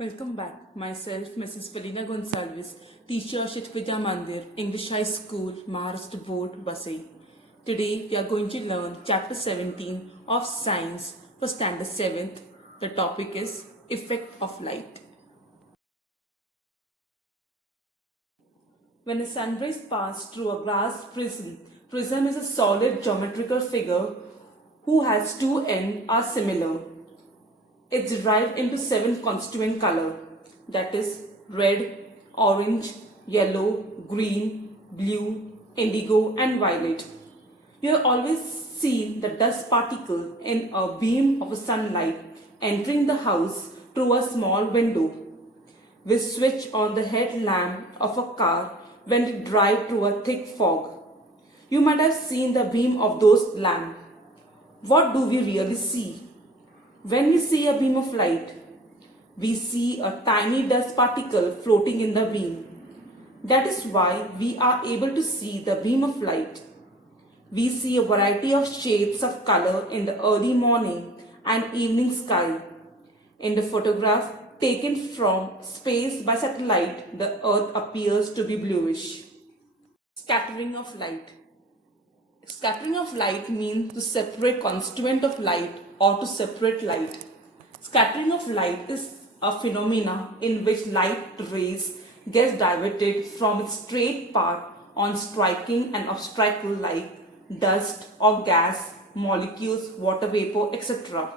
Welcome back. Myself, Mrs. Felina Gonsalves, teacher at Vidya Mandir, English High School, Maharashtra Board, Basai. Today, we are going to learn Chapter 17 of Science for Standard 7th. The topic is Effect of Light. When a sunrays pass through a glass prism is a solid geometrical figure whose has two ends are similar. It's divided into 7 constituent colors, that is red, orange, yellow, green, blue, indigo and violet. You have always seen the dust particle in a beam of sunlight entering the house through a small window. We switch on the headlamp of a car when it drives through a thick fog. You might have seen the beam of those lamps. What do we really see? When we see a beam of light, we see a tiny dust particle floating in the beam. That is why we are able to see the beam of light. We see a variety of shades of color in the early morning and evening sky. In the photograph taken from space by satellite, the earth appears to be bluish. Scattering of light. Scattering of light means to separate constituent of light or to separate light. Scattering of light is a phenomena in which light rays get diverted from its straight path on striking an obstacle like dust or gas, molecules, water vapor, etc.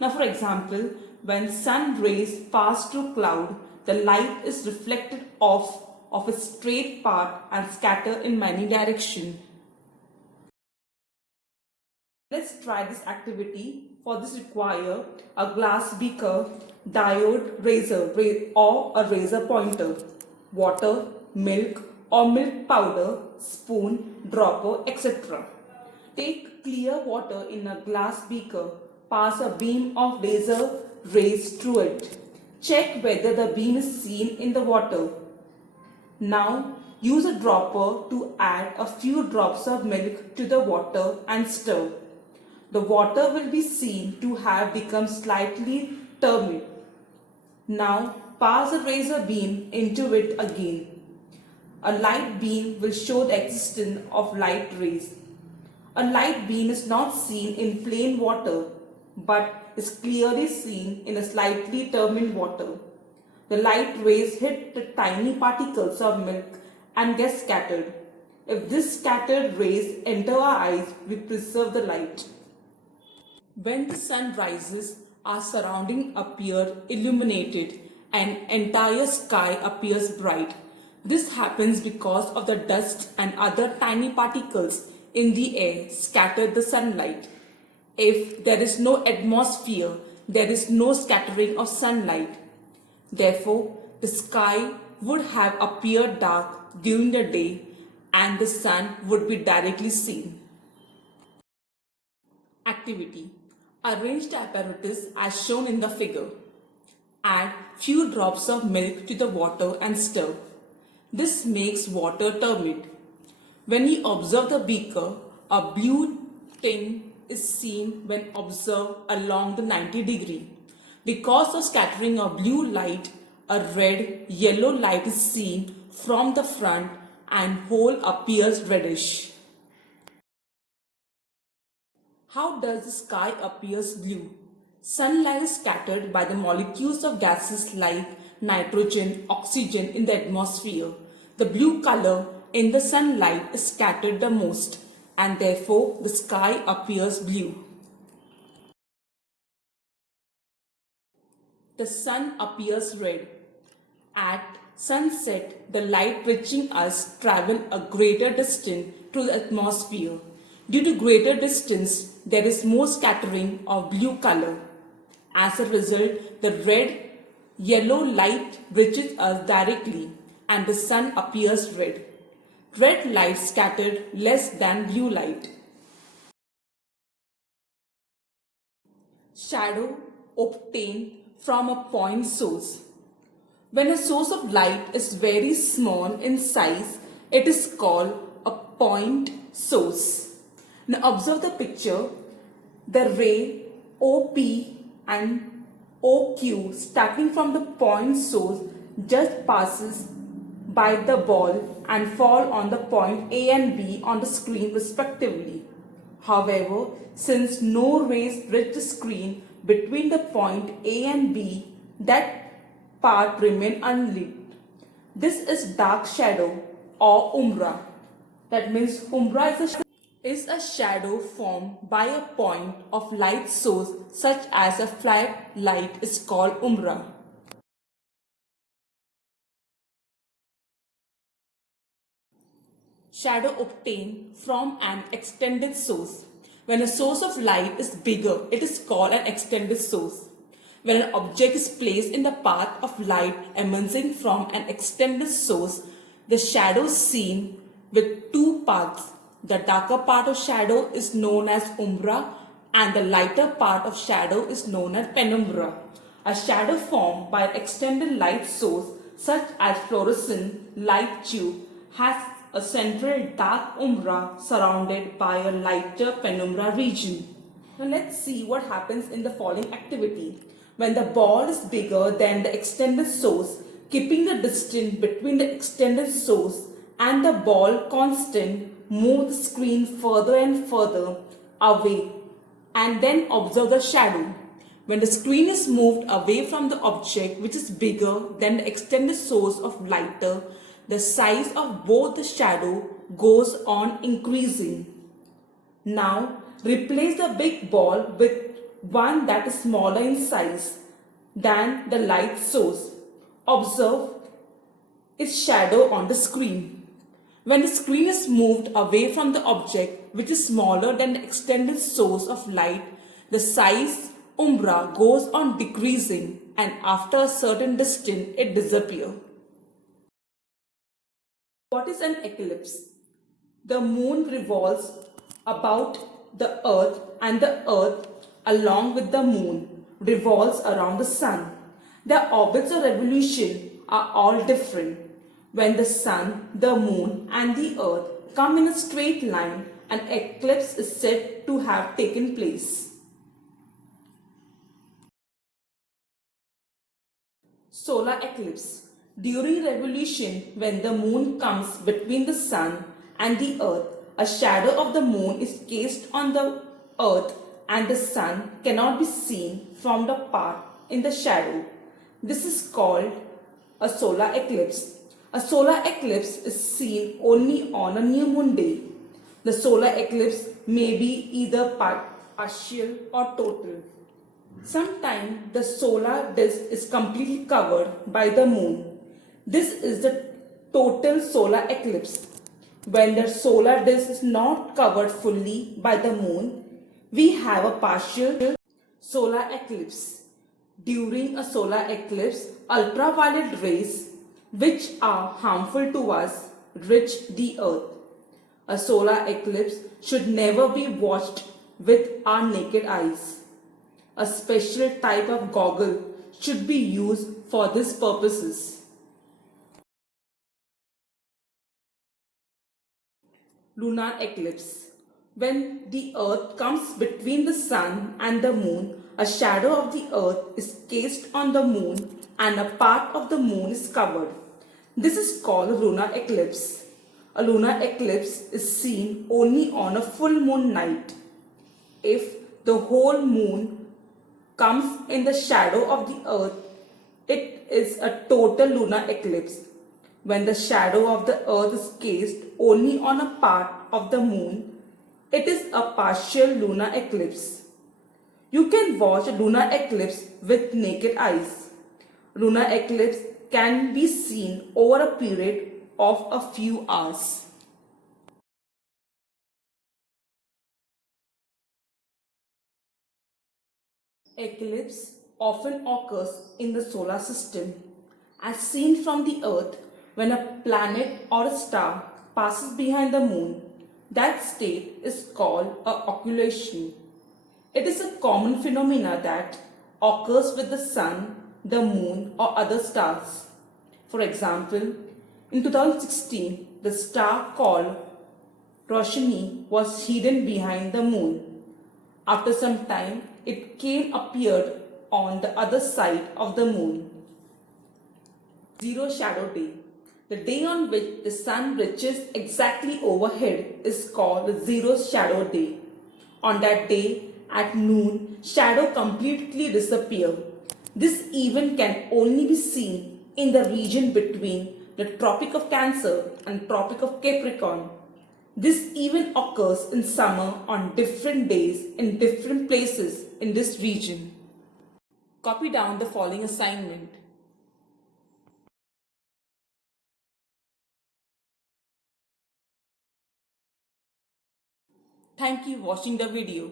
Now for example, when sun rays pass through cloud, the light is reflected off of its straight path and scatter in many directions. Let's try this activity. For this require a glass beaker, diode, razor or a razor pointer, water, milk or milk powder, spoon, dropper, etc. Take clear water in a glass beaker, pass a beam of laser rays through it. Check whether the beam is seen in the water. Now use a dropper to add a few drops of milk to the water and stir. The water will be seen to have become slightly turbid. Now pass a razor beam into it again. A light beam will show the existence of light rays. A light beam is not seen in plain water but is clearly seen in a slightly turbid water. The light rays hit the tiny particles of milk and get scattered. If these scattered rays enter our eyes, we preserve the light. When the sun rises, our surroundings appear illuminated and entire sky appears bright. This happens because of the dust and other tiny particles in the air scatter the sunlight. If there is no atmosphere, there is no scattering of sunlight. Therefore, the sky would have appeared dark during the day and the sun would be directly seen. Activity. Arrange the apparatus as shown in the figure. Add few drops of milk to the water and stir. This makes water turbid. When you observe the beaker, a blue tint is seen when observed along the 90 degree. Because of scattering of blue light, a red-yellow light is seen from the front and whole appears reddish. How does the sky appears blue? Sunlight is scattered by the molecules of gases like nitrogen, oxygen in the atmosphere. The blue color in the sunlight is scattered the most and therefore the sky appears blue. The sun appears red. At sunset, the light reaching us travel a greater distance through the atmosphere. Due to greater distance, there is more scattering of blue color. As a result, the red-yellow light reaches us directly and the sun appears red. Red light scattered less than blue light. Shadow obtained from a point source. When a source of light is very small in size, it is called a point source. Now observe the picture. The ray OP and OQ starting from the point source just passes by the ball and fall on the point A and B on the screen respectively. However, since no rays bridge the screen between the point A and B, that part remains unlit. This is dark shadow or umbra. That means umbra is a shadow formed by a point of light source such as a flat light is called umbra. Shadow obtained from an extended source. When a source of light is bigger, it is called an extended source. When an object is placed in the path of light emanating from an extended source, the shadow is seen with two paths. The darker part of shadow is known as umbra and the lighter part of shadow is known as penumbra. A shadow formed by an extended light source such as fluorescent light tube has a central dark umbra surrounded by a lighter penumbra region. Now let's see what happens in the following activity. When the ball is bigger than the extended source, keeping the distance between the extended source and the ball constant, move the screen further and further away and then observe the shadow. When the screen is moved away from the object which is bigger than the extended source of lighter, the size of both the shadow goes on increasing. Now replace the big ball with one that is smaller in size than the light source. Observe its shadow on the screen. When the screen is moved away from the object which is smaller than the extended source of light, the size umbra goes on decreasing and after a certain distance it disappears. What is an eclipse? The moon revolves about the earth and the earth along with the moon revolves around the sun. Their orbits of revolution are all different. When the sun, the moon and the earth come in a straight line, an eclipse is said to have taken place. Solar eclipse. During revolution, when the moon comes between the sun and the earth, a shadow of the moon is cast on the earth and the sun cannot be seen from the part in the shadow. This is called a solar eclipse. A solar eclipse is seen only on a new moon day. The solar eclipse may be either partial or total. Sometimes the solar disk is completely covered by the moon. This is the total solar eclipse. When the solar disk is not covered fully by the moon, we have a partial solar eclipse. During a solar eclipse, ultraviolet rays, which are harmful to us, reach the earth. A solar eclipse should never be watched with our naked eyes. A special type of goggle should be used for these purposes. Lunar eclipse. When the earth comes between the sun and the moon, a shadow of the earth is cast on the moon and a part of the moon is covered. This is called a lunar eclipse. A lunar eclipse is seen only on a full moon night. If the whole moon comes in the shadow of the earth, it is a total lunar eclipse. When the shadow of the earth is cast only on a part of the moon, it is a partial lunar eclipse. You can watch a lunar eclipse with naked eyes. Lunar eclipse can be seen over a period of a few hours. Eclipse often occurs in the solar system. As seen from the earth, when a planet or a star passes behind the moon, that state is called a occultation. It is a common phenomena that occurs with the sun, the moon or other stars. For example, in 2016, the star called Roshni was hidden behind the moon. After some time, it appeared on the other side of the moon. Zero shadow day. The day on which the sun reaches exactly overhead is called the zero shadow day. On that day, at noon, shadow completely disappears. This event can only be seen in the region between the Tropic of Cancer and Tropic of Capricorn. This event occurs in summer on different days in different places in this region. Copy down the following assignment. Thank you for watching the video.